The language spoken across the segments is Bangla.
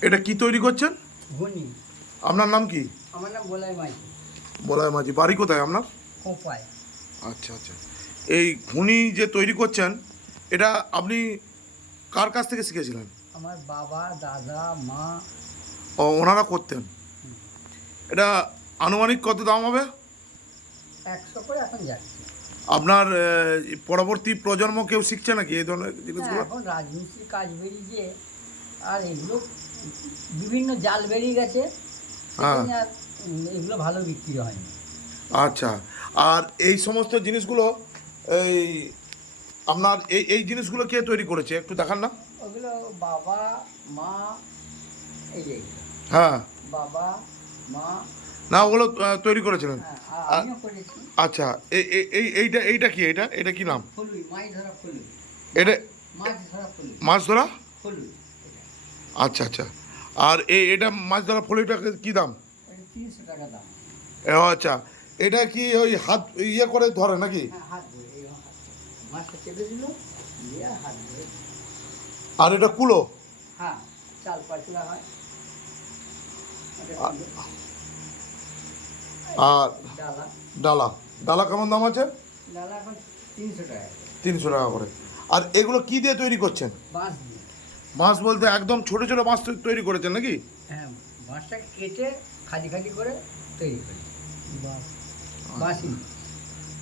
এটা কি তৈরি করছেন? ঘুনি। আপনার নাম কি? আমার নাম বলাই মাঝি। বলাই মাঝি। বাড়ি কোথায় আপনার? কোপায়। আচ্ছা আচ্ছা। এই ঘুনি যে তৈরি করছেন, এটা আপনি কার কাছ থেকে শিখেছিলেন? আমার বাবা, দাদা, মা। ও, ওনারা করতেন। এটা আনুমানিক কত দাম হবে? 100 করে এখন যাচ্ছে। আপনার পরবর্তী প্রজন্ম কেউ শিখছে নাকি এই ধরনের হ্যাঁ, জিনিসগুলো? এখন রাজমিস্ত্রির কাজ বেরিয়েছে, আর এগুলো বিভিন্ন জাল বেরিয়ে গেছে। হ্যাঁ। সেজন্য আর এগুলো ভালো বিক্রি হয়নি। আচ্ছা। আর এই সমস্ত জিনিসগুলো, এই আপনার এই জিনিসগুলো কে তৈরি করেছে একটু দেখান না। ওগুলো বাবা, মা, এই যে এগুলো। হ্যাঁ। বাবা, মা। না, ওগুলো তৈরি করেছিলেন। হ্যাঁ, আর আ- আমিও করেছি। আচ্ছা। এইটা কি? এটা কি নাম? ফলুই, মাছ ধরা ফলুই। এটা মাছ ধরা ফলুই। মাছ ধরা? ফলুই এটা। আচ্ছা আচ্ছা। আর এটা মাছ ধরা ফলিটা কি দাম? এটা 300 টাকা দাম। আচ্ছা। এটা কি ওই হাত ইয়ে করে ধরে নাকি? হ্যাঁ, হাত ধরে, এই হাত ধরে। মাছটা চেপে দিল, দিয়ে হাত ধরে। আর এটা কুলো? হ্যাঁ, চাল পাচলা হয়। এটা আ- কুলো। আর ডালা। ডালা? ডালা কেমন দাম আছে? ডালা এখন 300 টাকা করে। 300 টাকা করে। আর এগুলো কি দিয়ে তৈরি করছেন? বাঁশ দিয়ে। মাছ বলতে একদম ছোট ছোট মাছ তৈরি করেছেন নাকি? হ্যাঁ, বাঁশটাকে কেটে খালি খালি করে তৈরি করি। বাঁশি।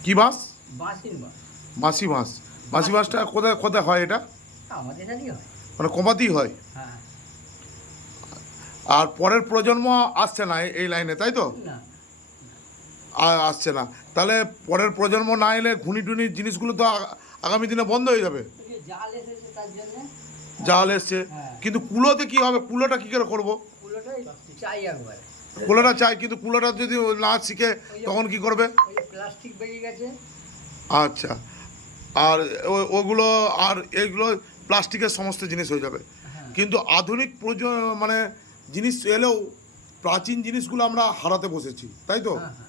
কি মাছ? বাঁশির বাঁশ। মাছি মাছ। মাছি মাছটা কোথায় কোথায় হয় এটা? আমাদের এখানেই হয়। মানে কমাতেই হয়? হ্যাঁ। আর পরের প্রজন্ম আসছে না এই লাইনে, তাই তো? না, আসছে না। তাহলে পরের প্রজন্ম না এলে ঘুনি টুনি জিনিসগুলো তো আগামী দিনে বন্ধ হয়ে যাবে। ওই যে জাল এসেছে তার জন্যে। জাল এসছে। হ্যাঁ। কিন্তু কুলোতে কি হবে? কুলোটা কি করে করবো? কুলোটাই চাই একবার। কুলোটা চাই, কিন্তু কুলোটা যদি না শিখে তখন কি করবে? ওই যে প্লাস্টিক বেরিয়ে গেছে। আচ্ছা। আর ওগুলো আর এইগুলো প্লাস্টিকের সমস্ত জিনিস হয়ে যাবে। হ্যাঁ। কিন্তু আধুনিক মানে জিনিস এলেও প্রাচীন জিনিসগুলো আমরা হারাতে বসেছি, তাই তো? হ্যাঁ, হ্যাঁ,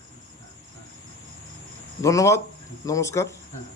ধন্যবাদ। নমস্কার। হ্যাঁ।